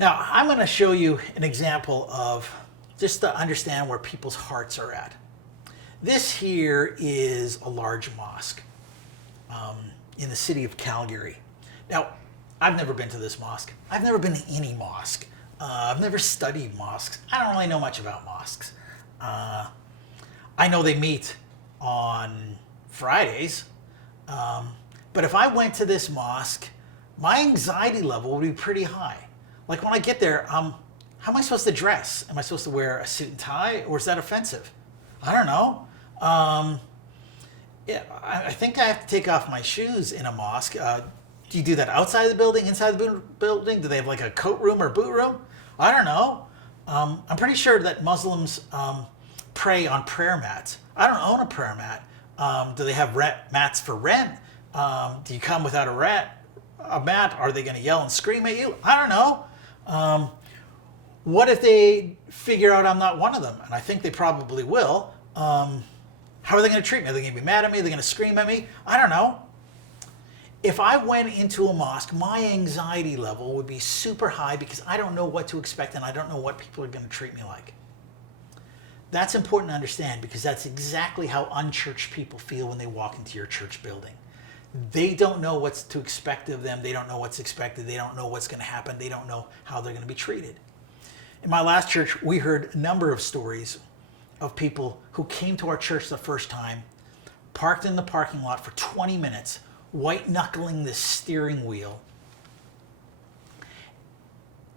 Now, I'm going to show you an example of just to understand where people's hearts are at. This here is a large mosque in the city of Calgary. Now, I've never been to this mosque. I've never been to any mosque. I've never studied mosques. I don't really know much about mosques. I know they meet on Fridays, but if I went to this mosque, my anxiety level would be pretty high. Like when I get there, how am I supposed to dress? Am I supposed to wear a suit and tie, or is that offensive? I don't know. Yeah, I think I have to take off my shoes in a mosque. Do you do that outside the building, inside the building? Do they have like a coat room or boot room? I don't know. I'm pretty sure that Muslims pray on prayer mats. I don't own a prayer mat. Do they have mats for rent? Do you come without a mat? Are they going to yell and scream at you? I don't know. What if they figure out I'm not one of them? And I think they probably will. How are they going to treat me? Are they going to be mad at me? Are they going to scream at me? I don't know. If I went into a mosque, my anxiety level would be super high because I don't know what to expect and I don't know what people are going to treat me like. That's important to understand because that's exactly how unchurched people feel when they walk into your church building. They don't know what's to expect of them. They don't know what's expected. They don't know what's going to happen. They don't know how they're going to be treated. In my last church, we heard a number of stories of people who came to our church the first time, parked in the parking lot for 20 minutes, white-knuckling the steering wheel,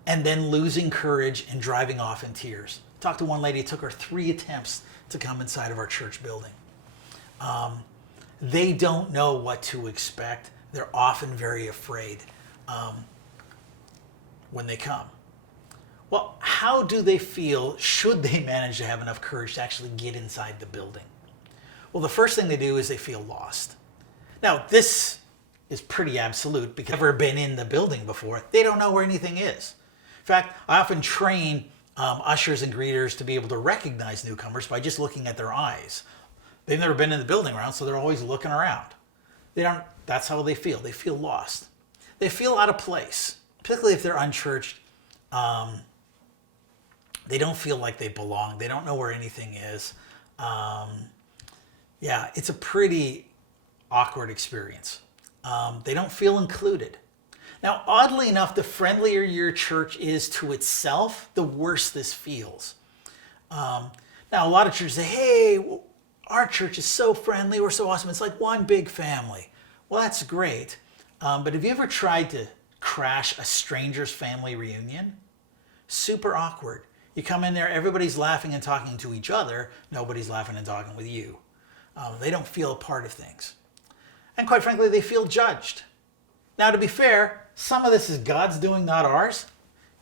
and then losing courage and driving off in tears. Talked to one lady, it took her 3 attempts to come inside of our church building. They don't know what to expect. They're often very afraid when they come. Well, how do they feel should they manage to have enough courage to actually get inside the building? Well, the first thing they do is they feel lost. Now, this is pretty absolute because they've never been in the building before. They don't know where anything is. In fact, I often train ushers and greeters to be able to recognize newcomers by just looking at their eyes. They've never been in the building around, so they're always looking around. That's how they feel. They feel lost. They feel out of place, particularly if they're unchurched. They don't feel like they belong. They don't know where anything is. Yeah, it's a pretty awkward experience. They don't feel included. Now, oddly enough, the friendlier your church is to itself, the worse this feels. Now, a lot of churches say, hey, our church is so friendly, we're so awesome, it's like one big family. Well, that's great. But have you ever tried to crash a stranger's family reunion? Super awkward. You come in there, everybody's laughing and talking to each other, nobody's laughing and talking with you. They don't feel a part of things. And quite frankly, they feel judged. Now, to be fair, some of this is God's doing, not ours.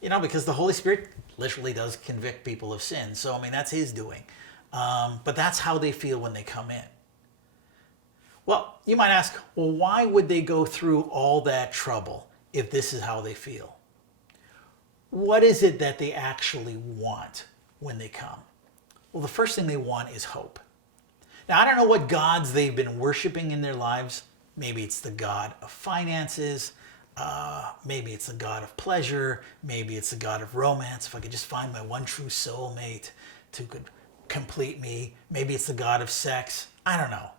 Because the Holy Spirit literally does convict people of sin. So, that's His doing. But that's how they feel when they come in. Well, you might ask, well, why would they go through all that trouble if this is how they feel? What is it that they actually want when they come? Well, the first thing they want is hope. Now, I don't know what gods they've been worshiping in their lives. Maybe it's the god of finances. Maybe it's the god of pleasure. Maybe it's the god of romance. If I could just find my one true soulmate who could complete me. Maybe it's the god of sex. I don't know.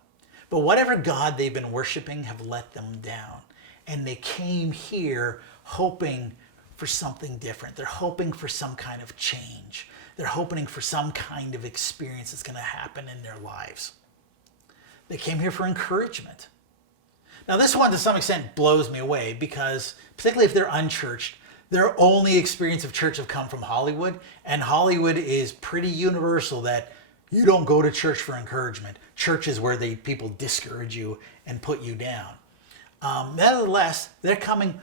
But whatever god they've been worshiping have let them down. And they came here hoping for something different. They're hoping for some kind of change. They're hoping for some kind of experience that's going to happen in their lives. They came here for encouragement. Now, this one to some extent blows me away because, particularly if they're unchurched, their only experience of church have come from Hollywood, and Hollywood is pretty universal that you don't go to church for encouragement. Church is where people discourage you and put you down. Nevertheless, they're coming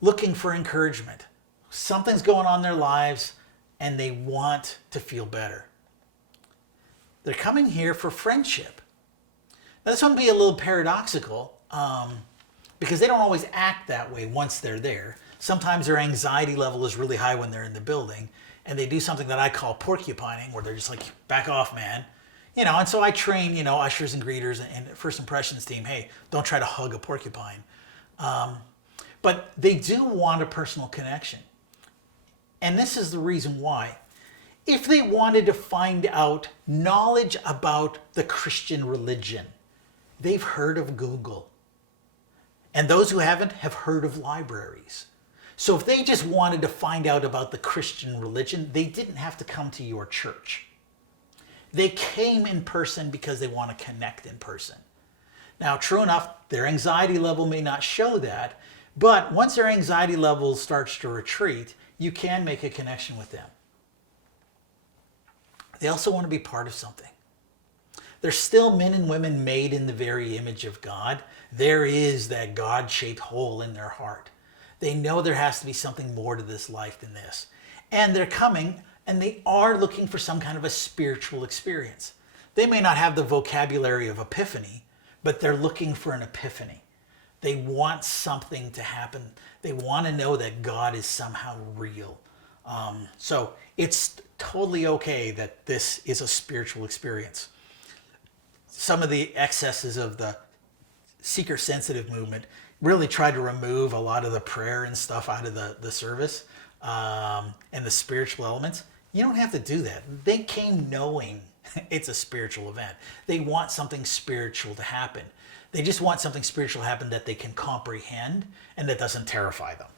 looking for encouragement. Something's going on in their lives, and they want to feel better. They're coming here for friendship. Now, this one would be a little paradoxical because they don't always act that way once they're there. Sometimes their anxiety level is really high when they're in the building, and they do something that I call porcupining, where they're just like, back off, man. And so I train, ushers and greeters and first impressions team, hey, don't try to hug a porcupine. But they do want a personal connection. And this is the reason why. If they wanted to find out knowledge about the Christian religion, they've heard of Google. And those who haven't have heard of libraries. So if they just wanted to find out about the Christian religion, they didn't have to come to your church. They came in person because they want to connect in person. Now, true enough, their anxiety level may not show that, but once their anxiety level starts to retreat, you can make a connection with them. They also want to be part of something. They're still men and women made in the very image of God. There is that God-shaped hole in their heart. They know there has to be something more to this life than this. And they're coming and they are looking for some kind of a spiritual experience. They may not have the vocabulary of epiphany, but they're looking for an epiphany. They want something to happen. They want to know that God is somehow real. So it's totally okay that this is a spiritual experience. Some of the excesses of the seeker-sensitive movement really tried to remove a lot of the prayer and stuff out of the service and the spiritual elements. You don't have to do that. They came knowing it's a spiritual event. They want something spiritual to happen. They just want something spiritual to happen that they can comprehend and that doesn't terrify them.